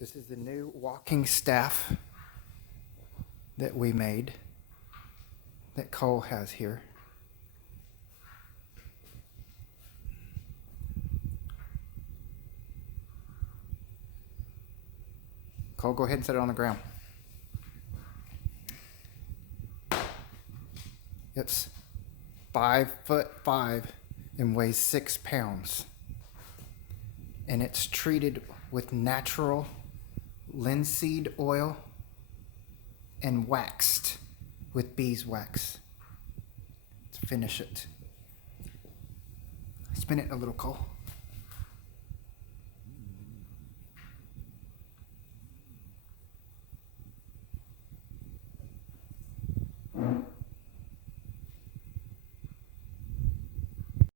This is the new walking staff that we made, that Cole has here. Cole, go ahead and set it on the ground. It's 5'5" and weighs 6 pounds. And it's treated with natural linseed oil and waxed with beeswax. Let's finish it. Spin it a little, Cole.